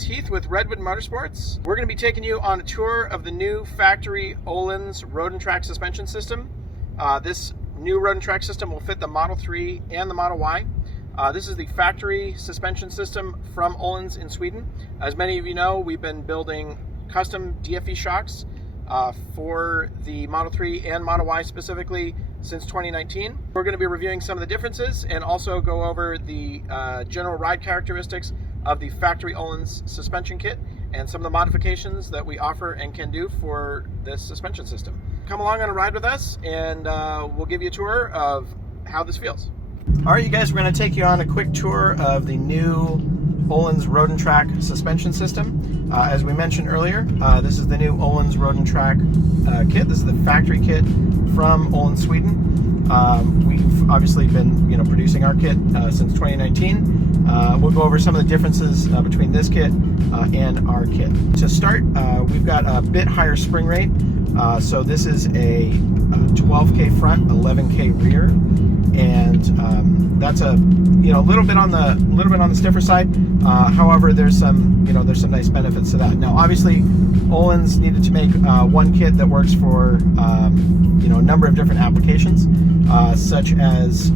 is Heath with Redwood Motorsports. We're going to be taking you on a tour of the new factory Öhlins Road Track suspension system. This new Road Track system will fit the Model 3 and the Model Y. This is the factory suspension system from Öhlins in Sweden. As many of you know, we've been building custom DFE shocks for the Model 3 and Model Y specifically since 2019. We're going to be reviewing some of the differences and also go over the general ride characteristics of the factory Öhlins suspension kit and some of the modifications that we offer and can do for this suspension system. Come along on a ride with us and we'll give you a tour of how this feels. All right, you guys, we're going to take you on a quick tour of the new Öhlins Road Track suspension system. As we mentioned earlier, this is the new Öhlins Road Track kit. This is the factory kit from Öhlins, Sweden. We've obviously been producing our kit since 2019. We'll go over some of the differences between this kit and our kit. To start, we've got a bit higher spring rate. So this is a 12K front, 11K rear, and that's a little bit on the stiffer side. However, there's some nice benefits to that. Now, obviously, Öhlins needed to make one kit that works for a number of different applications, such as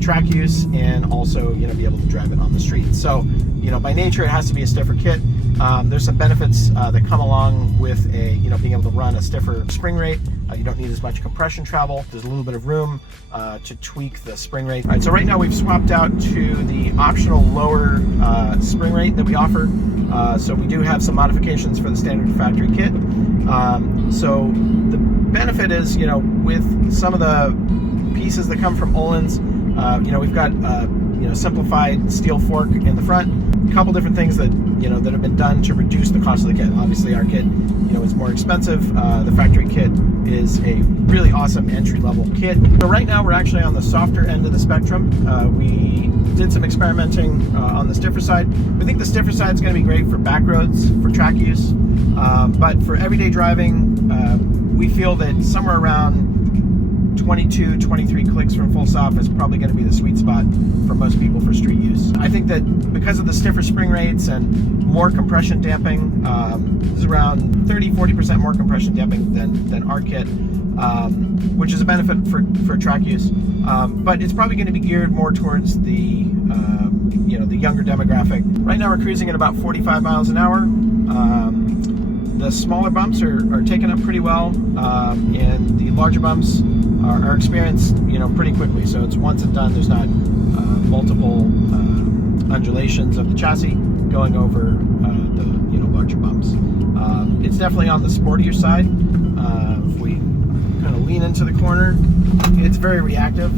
track use and also be able to drive it on the street. So by nature, it has to be a stiffer kit. There's some benefits that come along with being able to run a stiffer spring rate. You don't need as much compression travel. There's a little bit of room to tweak the spring rate. All right, so right now we've swapped out to the optional lower spring rate that we offer. So we do have some modifications for the standard factory kit. So the benefit is, with some of the pieces that come from Öhlins, we've got simplified steel fork in the front. A couple different things that that have been done to reduce the cost of the kit. Obviously, our kit is more expensive. The factory kit is a really awesome entry-level kit. So right now we're actually on the softer end of the spectrum. We did some experimenting on the stiffer side. We think the stiffer side is going to be great for back roads, for track use, but for everyday driving, we feel that somewhere around 22, 23 clicks from full soft is probably going to be the sweet spot for most people for street use. I think that because of the stiffer spring rates and more compression damping, this is around 30-40% more compression damping than our kit, which is a benefit for track use. But it's probably going to be geared more towards the the younger demographic. Right now we're cruising at about 45 miles an hour. The smaller bumps are taken up pretty well, and the larger bumps are experienced pretty quickly. So it's once and done. There's not multiple undulations of the chassis going over the larger bumps. It's definitely on the sportier side. If we kind of lean into the corner, it's very reactive.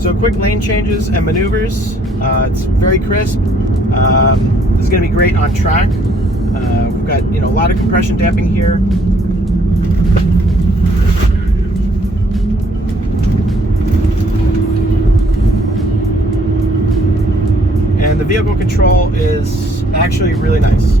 So quick lane changes and maneuvers. It's very crisp. This is going to be great on track. We've got a lot of compression damping here. And the vehicle control is actually really nice.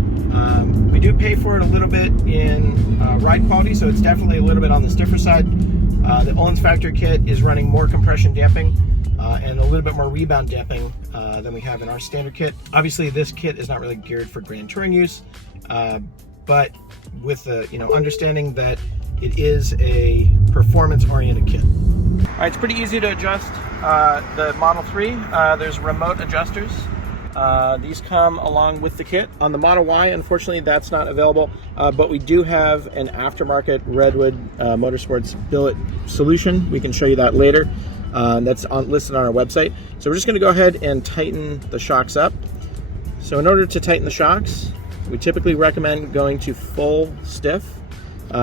We do pay for it a little bit in ride quality, so it's definitely a little bit on the stiffer side. The Öhlins factory kit is running more compression damping and a little bit more rebound damping than we have in our standard kit. Obviously, this kit is not really geared for grand touring use, but with the understanding that it is a performance-oriented kit. All right, it's pretty easy to adjust the Model 3. There's remote adjusters. These come along with the kit. On the Model Y, unfortunately, that's not available, but we do have an aftermarket Redwood Motorsports billet solution. We can show you that later. That's listed on our website. So we're just going to go ahead and tighten the shocks up. So in order to tighten the shocks, we typically recommend going to full stiff.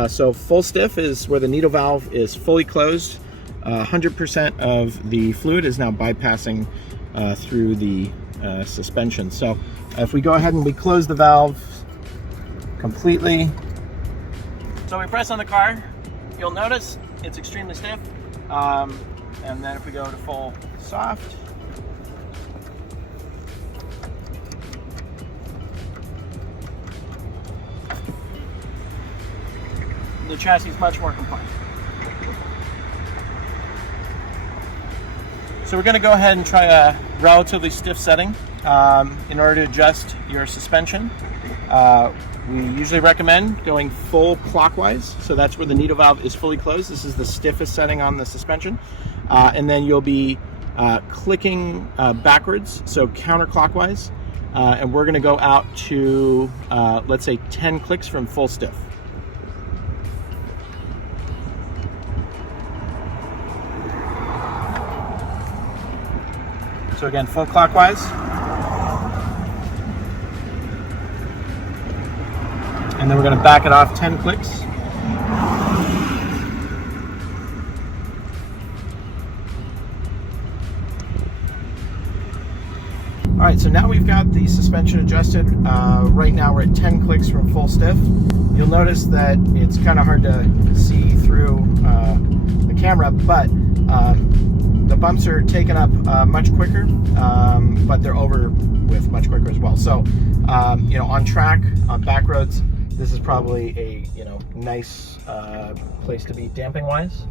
So full stiff is where the needle valve is fully closed. 100% of the fluid is now bypassing through the suspension. So if we go ahead and we close the valve completely, so we press on the car, you'll notice it's extremely stiff. And then if we go to full soft, the chassis is much more compliant. So we're going to go ahead and try a relatively stiff setting. in order to adjust your suspension. We usually recommend going full clockwise, so that's where the needle valve is fully closed. This is the stiffest setting on the suspension. And then you'll be clicking backwards, so counterclockwise. And we're gonna go out to, let's say 10 clicks from full stiff. So again, full clockwise. And then we're going to back it off 10 clicks. All right, so now we've got the suspension adjusted. Right now we're at 10 clicks from full stiff. You'll notice that it's kind of hard to see through the camera, but the bumps are taken up much quicker, but they're over with much quicker as well. So, on track, on back roads, this is probably a nice place to be damping wise.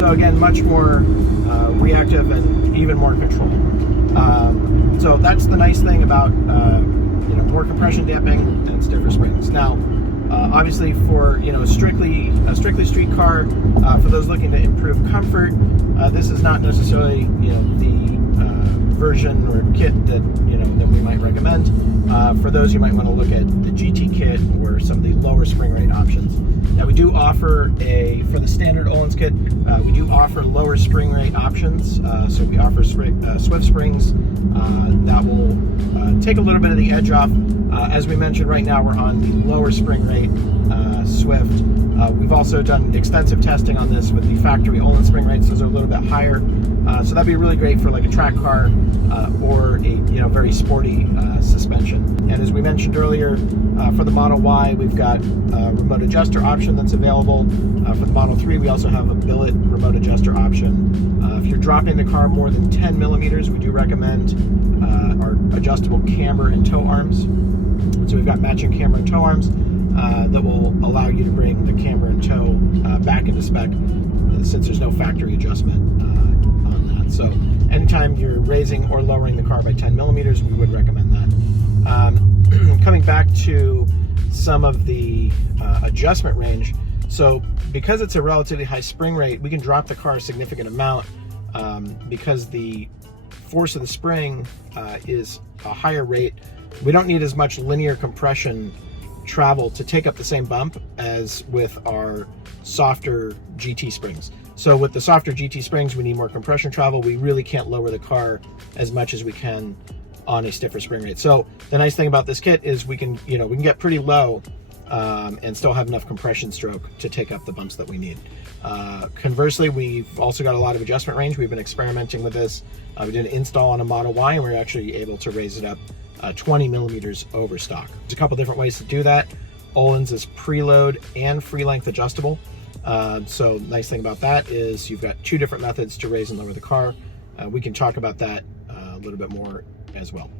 So again, much more reactive and even more control. So that's the nice thing about more compression damping and stiffer springs. Now, obviously, for a strictly street car, for those looking to improve comfort, this is not necessarily the version or kit that that we might recommend. For those, you might want to look at the GT kit or some of the lower spring rate options. Now, we do offer for the standard Öhlins kit, we do offer lower spring rate options. So we offer Swift springs that will take a little bit of the edge off. As we mentioned, right now we're on the lower spring rate Swift. We've also done extensive testing on this with the factory Öhlins spring rates. Those are a little bit higher. So that'd be really great for like a track car or a very sporty suspension. And as we mentioned earlier, for the Model Y, we've got a remote adjuster option that's available. For the Model 3, we also have a billet remote adjuster option. If you're dropping the car more than 10 millimeters, we do recommend our adjustable camber and tow arms. So we've got matching camber and tow arms that will allow you to bring the camber and tow back into spec, since there's no factory adjustment on that. So anytime you're raising or lowering the car by 10 millimeters, we would recommend that. Coming back to some of the adjustment range, so because it's a relatively high spring rate, we can drop the car a significant amount because the force of the spring is a higher rate. We don't need as much linear compression travel to take up the same bump as with our softer GT springs. So with the softer GT springs, we need more compression travel. We really can't lower the car as much as we can on a stiffer spring rate. So the nice thing about this kit is we can get pretty low and still have enough compression stroke to take up the bumps that we need. Conversely, we've also got a lot of adjustment range. We've been experimenting with this. We did an install on a Model Y, and we were actually able to raise it up 20 millimeters over stock. There's a couple different ways to do that. Öhlins is preload and free length adjustable. So nice thing about that is you've got two different methods to raise and lower the car. We can talk about that a little bit more as well.